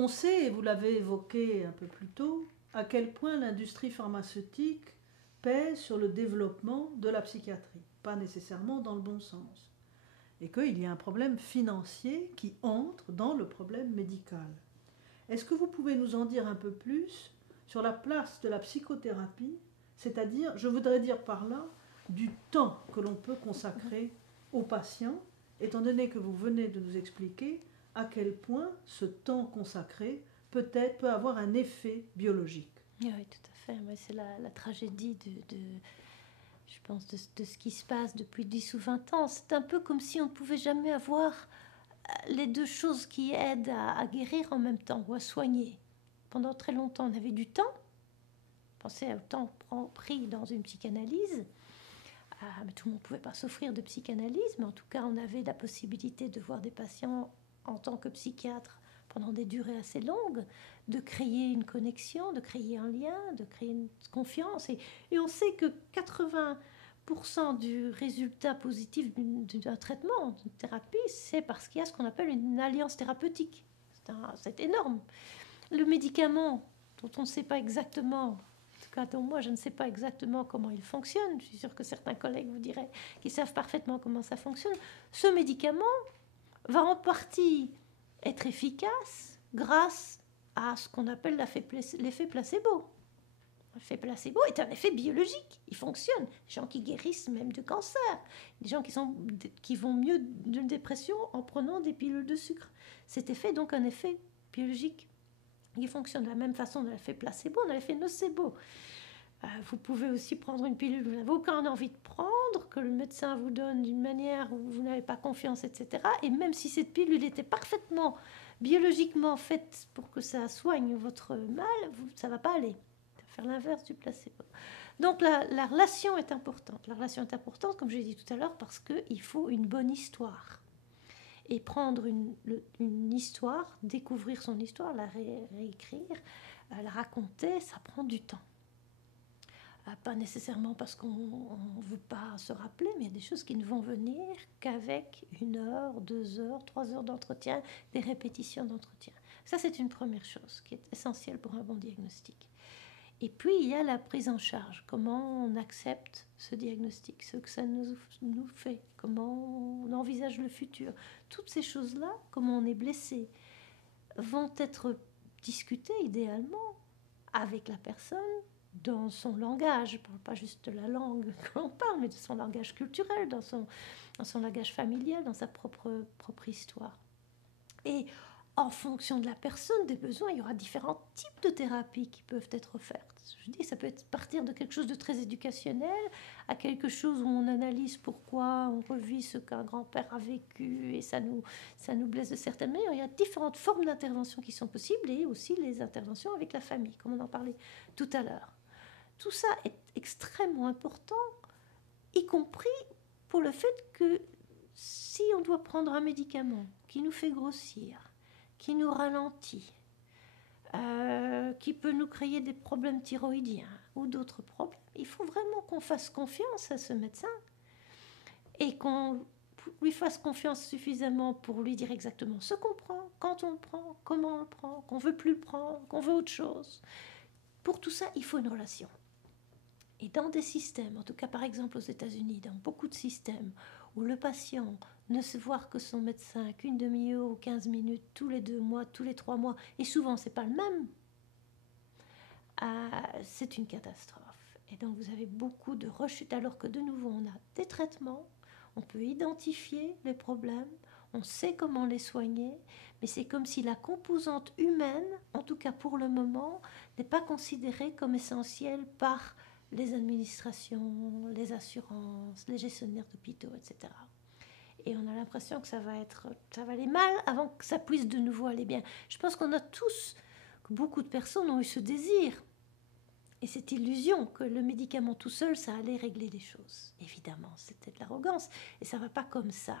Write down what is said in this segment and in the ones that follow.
On sait, et vous l'avez évoqué un peu plus tôt, à quel point l'industrie pharmaceutique pèse sur le développement de la psychiatrie, pas nécessairement dans le bon sens, et qu'il y a un problème financier qui entre dans le problème médical. Est-ce que vous pouvez nous en dire un peu plus sur la place de la psychothérapie, c'est-à-dire, je voudrais dire par là, du temps que l'on peut consacrer aux patients, étant donné que vous venez de nous expliquer à quel point ce temps consacré peut avoir un effet biologique. Oui, tout à fait. Ouais, c'est la tragédie je pense, de ce qui se passe depuis 10 ou 20 ans. C'est un peu comme si on ne pouvait jamais avoir les deux choses qui aident à guérir en même temps ou à soigner. Pendant très longtemps, on avait du temps. Pensez au temps pris dans une psychanalyse. Mais tout le monde ne pouvait pas s'offrir de psychanalyse, mais en tout cas, on avait la possibilité de voir des patients en tant que psychiatre pendant des durées assez longues, de créer une connexion, de créer un lien, de créer une confiance. Et on sait que 80% du résultat positif d'un traitement, d'une thérapie, c'est parce qu'il y a ce qu'on appelle une alliance thérapeutique. C'est énorme. Le médicament, dont on ne sait pas exactement, en tout cas dont moi je ne sais pas exactement comment il fonctionne, je suis sûre que certains collègues vous diraient qu'ils savent parfaitement comment ça fonctionne, ce médicament va en partie être efficace grâce à ce qu'on appelle l'effet placebo. L'effet placebo est un effet biologique, il fonctionne. Des gens qui guérissent même de cancer, des gens qui vont mieux d'une dépression en prenant des pilules de sucre. Cet effet est donc un effet biologique. Il fonctionne de la même façon de l'effet placebo, de l'effet nocebo. Vous pouvez aussi prendre une pilule que vous n'avez aucun envie de prendre, que le médecin vous donne d'une manière où vous n'avez pas confiance, etc. Et même si cette pilule était parfaitement biologiquement faite pour que ça soigne votre mal, ça ne va pas aller. Ça va faire l'inverse du placebo. Donc la relation est importante. La relation est importante, comme je l'ai dit tout à l'heure, parce qu'il faut une bonne histoire. Et prendre une histoire, découvrir son histoire, la réécrire, la raconter, ça prend du temps. Pas nécessairement parce qu'on ne veut pas se rappeler, mais il y a des choses qui ne vont venir qu'avec 1 heure, 2 heures, 3 heures d'entretien, des répétitions d'entretien. Ça, c'est une première chose qui est essentielle pour un bon diagnostic. Et puis, il y a la prise en charge. Comment on accepte ce diagnostic, ce que ça nous fait, comment on envisage le futur. Toutes ces choses-là, comment on est blessé, vont être discutées idéalement avec la personne dans son langage. Je ne parle pas juste de la langue que l'on parle, mais de son langage culturel, dans son langage familial, dans sa propre histoire. Et en fonction de la personne, des besoins, il y aura différents types de thérapies qui peuvent être offertes. Je dis, ça peut être partir de quelque chose de très éducationnel à quelque chose où on analyse pourquoi on revit ce qu'un grand-père a vécu et ça nous blesse de certaines manières. Il y a différentes formes d'intervention qui sont possibles et aussi les interventions avec la famille, comme on en parlait tout à l'heure. Tout ça est extrêmement important, y compris pour le fait que si on doit prendre un médicament qui nous fait grossir, qui nous ralentit, qui peut nous créer des problèmes thyroïdiens ou d'autres problèmes, il faut vraiment qu'on fasse confiance à ce médecin et qu'on lui fasse confiance suffisamment pour lui dire exactement ce qu'on prend, quand on le prend, comment on le prend, qu'on veut plus le prendre, qu'on veut autre chose. Pour tout ça, il faut une relation. Et dans des systèmes, en tout cas par exemple aux États-Unis, dans beaucoup de systèmes où le patient ne se voit que son médecin qu'une demi-heure ou 15 minutes tous les 2 mois, tous les 3 mois, et souvent c'est pas le même, c'est une catastrophe. Et donc vous avez beaucoup de rechutes, alors que de nouveau on a des traitements, on peut identifier les problèmes, on sait comment les soigner, mais c'est comme si la composante humaine, en tout cas pour le moment, n'est pas considérée comme essentielle par les administrations, les assurances, les gestionnaires d'hôpitaux, etc. Et on a l'impression que ça va aller mal avant que ça puisse de nouveau aller bien. Je pense qu'on a tous, que beaucoup de personnes ont eu ce désir et cette illusion que le médicament tout seul, ça allait régler les choses. Évidemment, c'était de l'arrogance et ça ne va pas comme ça.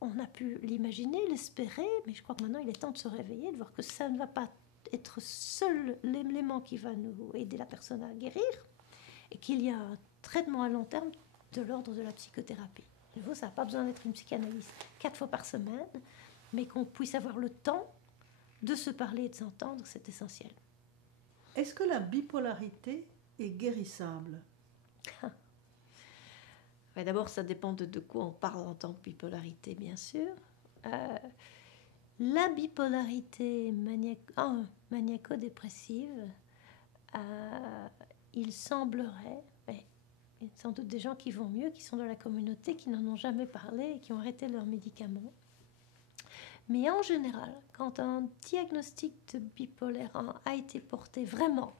On a pu l'imaginer, l'espérer, mais je crois que maintenant il est temps de se réveiller, de voir que ça ne va pas être seul l'élément qui va nous aider la personne à guérir et qu'il y a un traitement à long terme de l'ordre de la psychothérapie. De nouveau, ça n'a pas besoin d'être une psychanalyse 4 fois par semaine, mais qu'on puisse avoir le temps de se parler et de s'entendre, c'est essentiel. Est-ce que la bipolarité est guérissable? Ouais, d'abord, ça dépend de quoi on parle en tant que bipolarité, bien sûr. La bipolarité maniaco-dépressive, il semblerait, mais il y a sans doute des gens qui vont mieux, qui sont dans la communauté, qui n'en ont jamais parlé et qui ont arrêté leurs médicaments. Mais en général, quand un diagnostic de bipolaire 1 a été porté vraiment,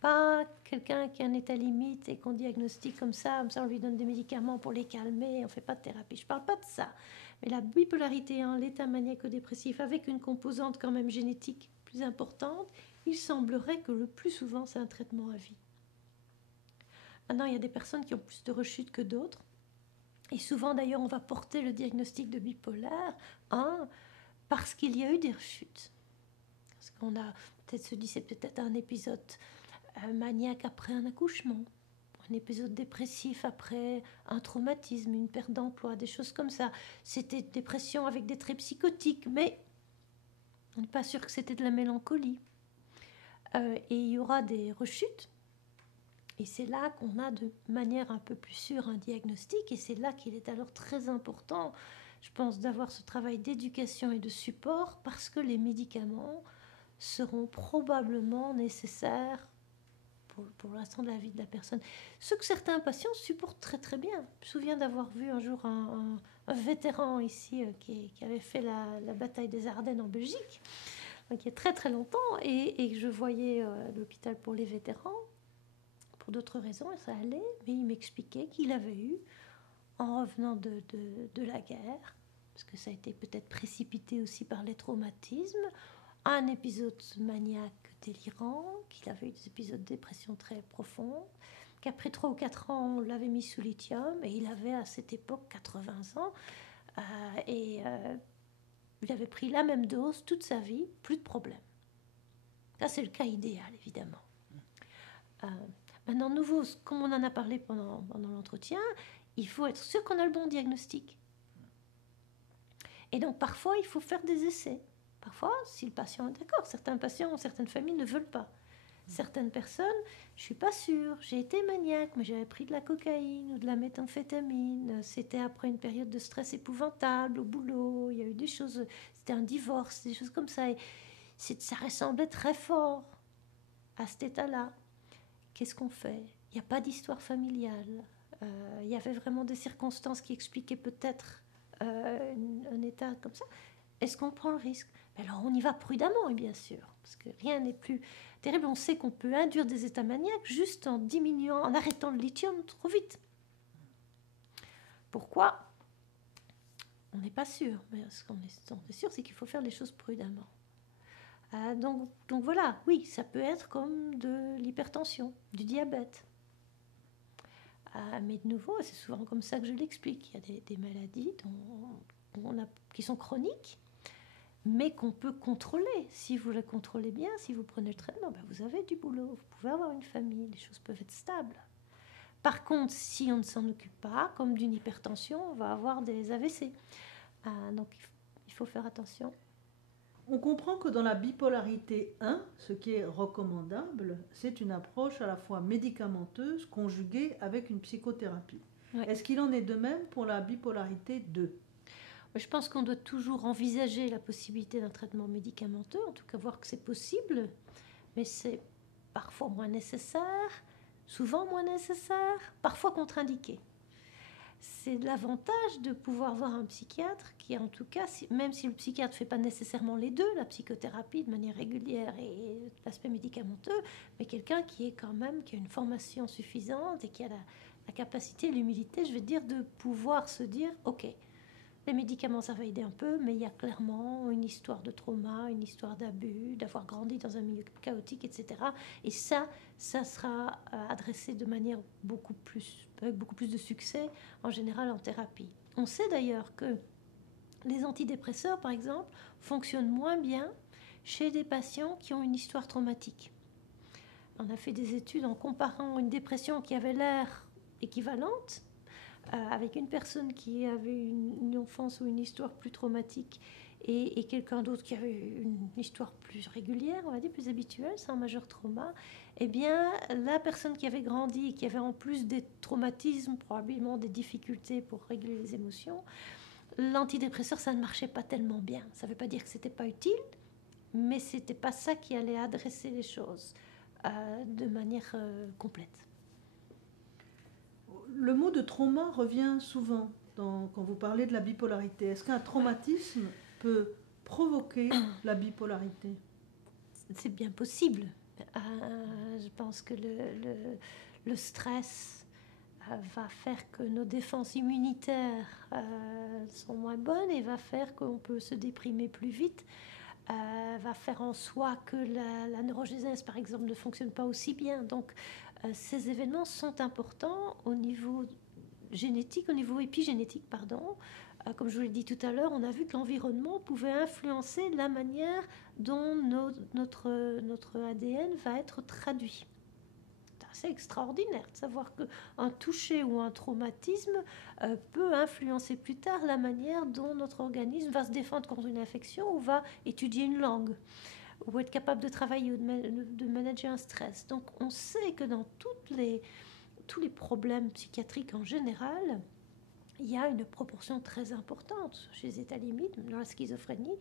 pas quelqu'un qui a un état limite et qu'on diagnostique comme ça on lui donne des médicaments pour les calmer, on ne fait pas de thérapie, je ne parle pas de ça. Mais la bipolarité 1, l'état maniaco-dépressif, avec une composante quand même génétique plus importante, il semblerait que le plus souvent, c'est un traitement à vie. Maintenant, il y a des personnes qui ont plus de rechutes que d'autres. Et souvent, d'ailleurs, on va porter le diagnostic de bipolaire 1 parce qu'il y a eu des rechutes. Parce qu'on a peut-être se dit, c'est peut-être un épisode maniaque après un accouchement, un épisode dépressif après un traumatisme, une perte d'emploi, des choses comme ça. C'était une dépression avec des traits psychotiques, mais on n'est pas sûr que c'était de la mélancolie. Et il y aura des rechutes. Et c'est là qu'on a de manière un peu plus sûre un diagnostic. Et c'est là qu'il est alors très important, je pense, d'avoir ce travail d'éducation et de support, parce que les médicaments seront probablement nécessaires pour l'instant de la vie de la personne. Ce que certains patients supportent très très bien. Je me souviens d'avoir vu un jour un vétéran ici qui avait fait la bataille des Ardennes en Belgique, donc il y a très très longtemps, et je voyais l'hôpital pour les vétérans, pour d'autres raisons, et ça allait, mais il m'expliquait qu'il avait eu, en revenant de la guerre, parce que ça a été peut-être précipité aussi par les traumatismes, un épisode maniaque délirant, qu'il avait eu des épisodes de dépression très profonds, qu'après 3 ou 4 ans, on l'avait mis sous lithium, et il avait à cette époque 80 ans, il avait pris la même dose toute sa vie, plus de problème. Ça, c'est le cas idéal, évidemment. Maintenant, nouveau, comme on en a parlé pendant l'entretien, il faut être sûr qu'on a le bon diagnostic. Et donc, parfois, il faut faire des essais. Parfois, si le patient est d'accord, certains patients ou certaines familles ne veulent pas. Certaines personnes, je ne suis pas sûre, j'ai été maniaque, mais j'avais pris de la cocaïne ou de la méthamphétamine. C'était après une période de stress épouvantable au boulot, il y a eu des choses, c'était un divorce, des choses comme ça. Et ça ressemblait très fort à cet état-là. Qu'est-ce qu'on fait? Il n'y a pas d'histoire familiale. Il y avait vraiment des circonstances qui expliquaient peut-être un état comme ça. Est-ce qu'on prend le risque? Alors on y va prudemment, bien sûr, parce que rien n'est plus terrible. On sait qu'on peut induire des états maniaques juste en diminuant, en arrêtant le lithium trop vite. Pourquoi? On n'est pas sûr, mais ce qu'on est sûr, c'est qu'il faut faire les choses prudemment. Donc voilà, oui, ça peut être comme de l'hypertension, du diabète. Mais de nouveau, c'est souvent comme ça que je l'explique. Il y a des maladies qui sont chroniques, mais qu'on peut contrôler. Si vous les contrôlez bien, si vous prenez le traitement, vous avez du boulot, vous pouvez avoir une famille, les choses peuvent être stables. Par contre, si on ne s'en occupe pas, comme d'une hypertension, on va avoir des AVC. Donc il faut faire attention. On comprend que dans la bipolarité 1, ce qui est recommandable, c'est une approche à la fois médicamenteuse conjuguée avec une psychothérapie. Ouais. Est-ce qu'il en est de même pour la bipolarité 2 ? Je pense qu'on doit toujours envisager la possibilité d'un traitement médicamenteux, en tout cas voir que c'est possible, mais c'est parfois moins nécessaire, souvent moins nécessaire, parfois contre-indiqué. C'est l'avantage de pouvoir voir un psychiatre qui, en tout cas, même si le psychiatre ne fait pas nécessairement les deux, la psychothérapie de manière régulière et l'aspect médicamenteux, mais quelqu'un qui est quand même, qui a une formation suffisante et qui a la capacité, l'humilité, je vais dire, de pouvoir se dire, ok, les médicaments, ça va aider un peu, mais il y a clairement une histoire de trauma, une histoire d'abus, d'avoir grandi dans un milieu chaotique, etc. Et ça sera adressé de manière avec beaucoup plus de succès, en général en thérapie. On sait d'ailleurs que les antidépresseurs, par exemple, fonctionnent moins bien chez des patients qui ont une histoire traumatique. On a fait des études en comparant une dépression qui avait l'air équivalente avec une personne qui avait une enfance ou une histoire plus traumatique et quelqu'un d'autre qui avait une histoire plus régulière, on va dire, plus habituelle, sans majeur trauma, eh bien, la personne qui avait grandi, qui avait en plus des traumatismes, probablement des difficultés pour réguler les émotions, l'antidépresseur, ça ne marchait pas tellement bien. Ça ne veut pas dire que ce n'était pas utile, mais ce n'était pas ça qui allait adresser les choses de manière complète. Le mot de trauma revient souvent quand vous parlez de la bipolarité. Est-ce qu'un traumatisme peut provoquer la bipolarité? C'est bien possible. Je pense que le stress va faire que nos défenses immunitaires sont moins bonnes et va faire qu'on peut se déprimer plus vite. Va faire en soi que la neurogénèse, par exemple, ne fonctionne pas aussi bien. Donc, ces événements sont importants au niveau génétique, au niveau épigénétique, pardon. Comme je vous l'ai dit tout à l'heure, on a vu que l'environnement pouvait influencer la manière dont notre ADN va être traduit. C'est assez extraordinaire de savoir qu'un toucher ou un traumatisme peut influencer plus tard la manière dont notre organisme va se défendre contre une infection ou va étudier une langue ou être capable de travailler ou de manager un stress. Donc on sait que dans tous les problèmes psychiatriques en général, il y a une proportion très importante chez les états limites, dans la schizophrénie,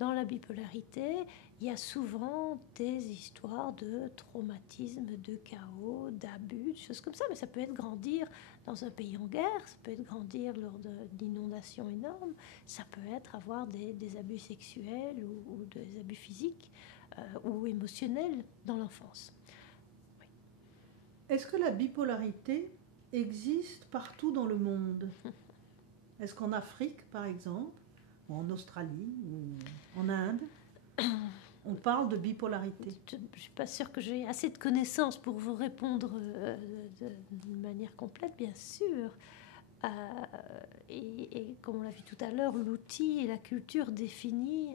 dans la bipolarité. Il y a souvent des histoires de traumatisme, de chaos, d'abus, de choses comme ça. Mais ça peut être grandir dans un pays en guerre, ça peut être grandir lors d'inondations énormes, ça peut être avoir des abus sexuels ou des abus physiques ou émotionnels dans l'enfance. Oui. Est-ce que la bipolarité existe partout dans le monde? Est-ce qu'en Afrique, par exemple, ou en Australie, ou en Inde, on parle de bipolarité? Je ne suis pas sûre que j'ai assez de connaissances pour vous répondre d'une manière complète, bien sûr. Et comme on l'a vu tout à l'heure, l'outil et la culture définissent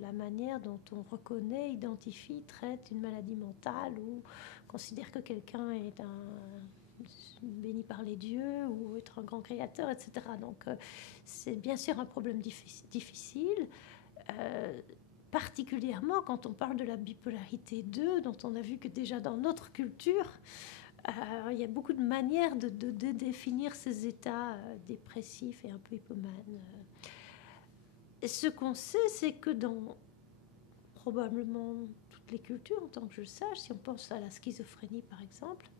la manière dont on reconnaît, identifie, traite une maladie mentale ou considère que quelqu'un est béni par les dieux ou être un grand créateur, etc. Donc c'est bien sûr un problème difficile, particulièrement quand on parle de la bipolarité 2, dont on a vu que déjà dans notre culture, il y a beaucoup de manières de définir ces états dépressifs et un peu hypomanes. Et ce qu'on sait, c'est que dans probablement toutes les cultures, en tant que je le sache, si on pense à la schizophrénie par exemple,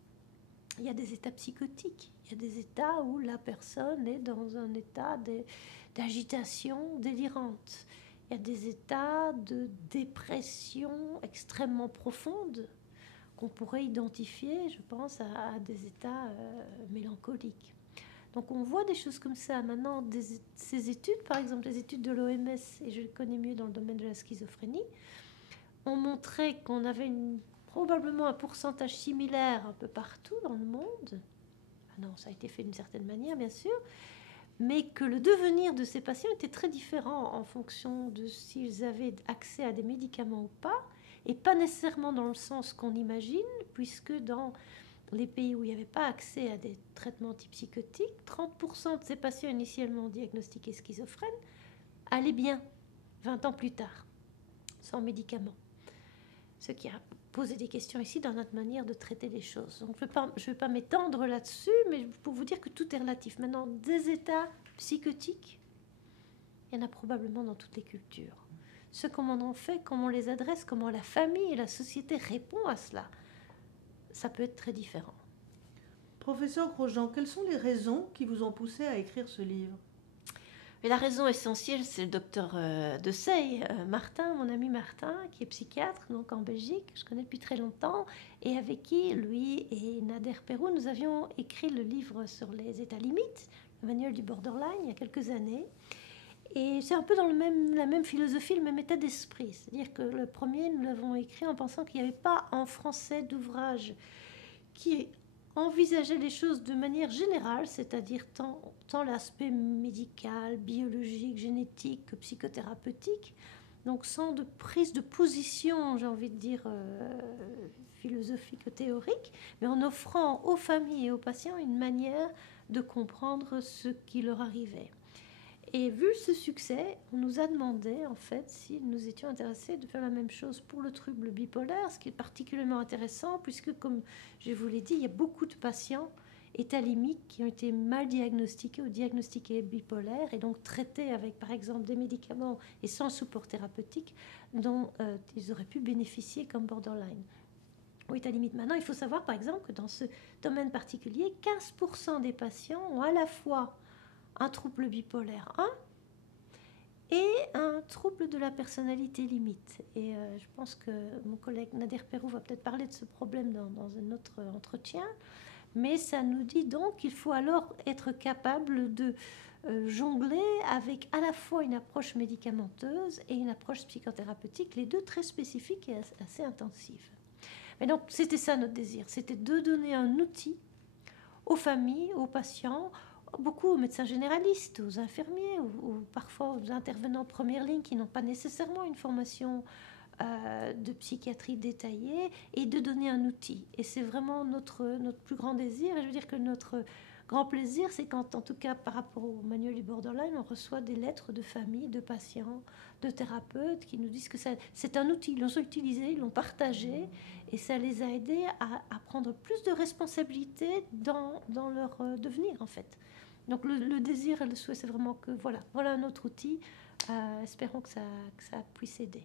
il y a des états psychotiques. Il y a des états où la personne est dans un état d'agitation délirante. Il y a des états de dépression extrêmement profonde qu'on pourrait identifier, je pense, à des états mélancoliques. Donc on voit des choses comme ça. Maintenant, ces études, par exemple les études de l'OMS, et je les connais mieux dans le domaine de la schizophrénie, ont montré qu'on avait probablement un pourcentage similaire un peu partout dans le monde. Non, ça a été fait d'une certaine manière, bien sûr, mais que le devenir de ces patients était très différent en fonction de s'ils avaient accès à des médicaments ou pas, et pas nécessairement dans le sens qu'on imagine, puisque dans les pays où il n'y avait pas accès à des traitements antipsychotiques, 30% de ces patients initialement diagnostiqués schizophrènes allaient bien 20 ans plus tard, sans médicaments. Ce qui a posé des questions ici dans notre manière de traiter les choses. Donc je ne vais pas m'étendre là-dessus, mais pour vous dire que tout est relatif. Maintenant, des états psychotiques, il y en a probablement dans toutes les cultures. Ce comment on en fait, comment on les adresse, comment la famille et la société répondent à cela, ça peut être très différent. Professeur Grosjean, quelles sont les raisons qui vous ont poussé à écrire ce livre? Mais la raison essentielle, c'est le docteur de Sey, Martin, mon ami Martin, qui est psychiatre donc en Belgique, je connais depuis très longtemps, et avec qui, lui et Nader Perrou, nous avions écrit le livre sur les états limites, le manuel du borderline, il y a quelques années. Et c'est un peu dans la même philosophie, le même état d'esprit. C'est-à-dire que le premier, nous l'avons écrit en pensant qu'il n'y avait pas en français d'ouvrage qui envisageait les choses de manière générale, c'est-à-dire tant l'aspect médical, biologique, génétique que psychothérapeutique, donc sans de prise de position, j'ai envie de dire, philosophique ou théorique, mais en offrant aux familles et aux patients une manière de comprendre ce qui leur arrivait. Et vu ce succès, on nous a demandé en fait si nous étions intéressés de faire la même chose pour le trouble bipolaire, ce qui est particulièrement intéressant puisque, comme je vous l'ai dit, il y a beaucoup de patients éthylémiques qui ont été mal diagnostiqués ou diagnostiqués bipolaires et donc traités avec par exemple des médicaments et sans support thérapeutique dont ils auraient pu bénéficier comme borderline. Oui, à limite. Maintenant, il faut savoir, par exemple, que dans ce domaine particulier, 15% des patients ont à la fois un trouble bipolaire 1 et un trouble de la personnalité limite. Et je pense que mon collègue Nader Perrou va peut-être parler de ce problème dans un autre entretien. Mais ça nous dit donc qu'il faut alors être capable de jongler avec à la fois une approche médicamenteuse et une approche psychothérapeutique, les deux très spécifiques et assez intensives. Mais donc c'était ça notre désir, c'était de donner un outil aux familles, aux patients, beaucoup aux médecins généralistes, aux infirmiers, ou parfois aux intervenants de première ligne qui n'ont pas nécessairement une formation de psychiatrie détaillée, et de donner un outil. Et c'est vraiment notre plus grand désir. Et je veux dire que notre grand plaisir, c'est quand, en tout cas par rapport au manuel du borderline, on reçoit des lettres de famille, de patients, de thérapeutes qui nous disent que c'est un outil, ils l'ont utilisé, ils l'ont partagé, et ça les a aidés à prendre plus de responsabilités dans leur devenir, en fait. Donc le désir et le souhait, c'est vraiment que voilà un autre outil. Espérons que ça puisse aider.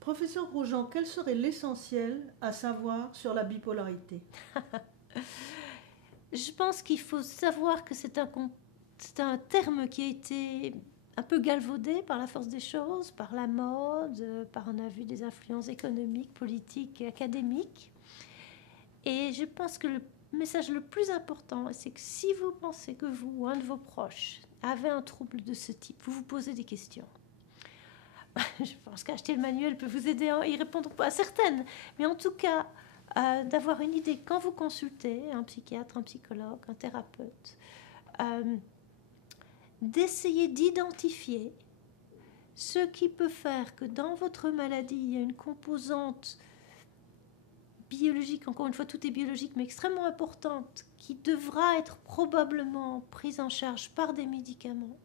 Professeur Grosjean, quel serait l'essentiel à savoir sur la bipolarité? Je pense qu'il faut savoir que c'est un terme qui a été un peu galvaudé par la force des choses, par la mode, on a vu des influences économiques, politiques et académiques. Et je pense que le message le plus important, c'est que si vous pensez que vous ou un de vos proches avez un trouble de ce type, vous vous posez des questions. Je pense qu'acheter le manuel peut vous aider à y répondre, pas à certaines, mais en tout cas, d'avoir une idée quand vous consultez un psychiatre, un psychologue, un thérapeute, d'essayer d'identifier ce qui peut faire que dans votre maladie, il y a une composante biologique, encore une fois, tout est biologique, mais extrêmement importante, qui devra être probablement prise en charge par des médicaments.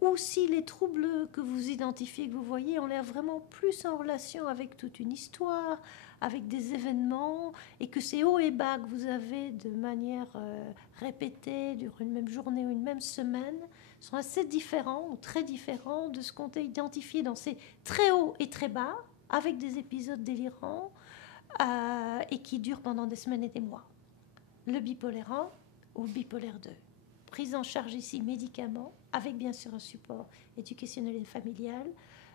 Ou si les troubles que vous identifiez, que vous voyez, ont l'air vraiment plus en relation avec toute une histoire, avec des événements, et que ces hauts et bas que vous avez de manière répétée, durant une même journée ou une même semaine, sont assez différents ou très différents de ce qu'on a identifié dans ces très hauts et très bas, avec des épisodes délirants, et qui durent pendant des semaines et des mois. Le bipolaire 1 ou le bipolaire 2. Prise en charge ici, médicaments, avec bien sûr un support éducationnel et familial.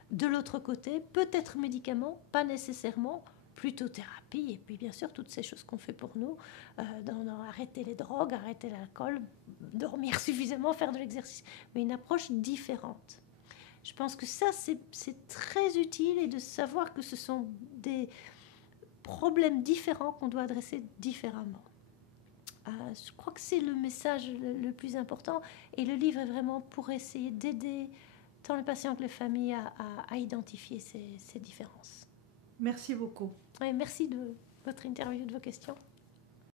De l'autre côté, peut-être médicaments, pas nécessairement, plutôt thérapie, et puis bien sûr toutes ces choses qu'on fait pour nous, dans arrêter les drogues, arrêter l'alcool, dormir suffisamment, faire de l'exercice, mais une approche différente. Je pense que ça, c'est très utile, et de savoir que ce sont des problèmes différents qu'on doit adresser différemment. Je crois que c'est le message le plus important, et le livre est vraiment pour essayer d'aider tant les patients que les familles à identifier ces différences. Merci beaucoup. Et merci de votre interview, de vos questions.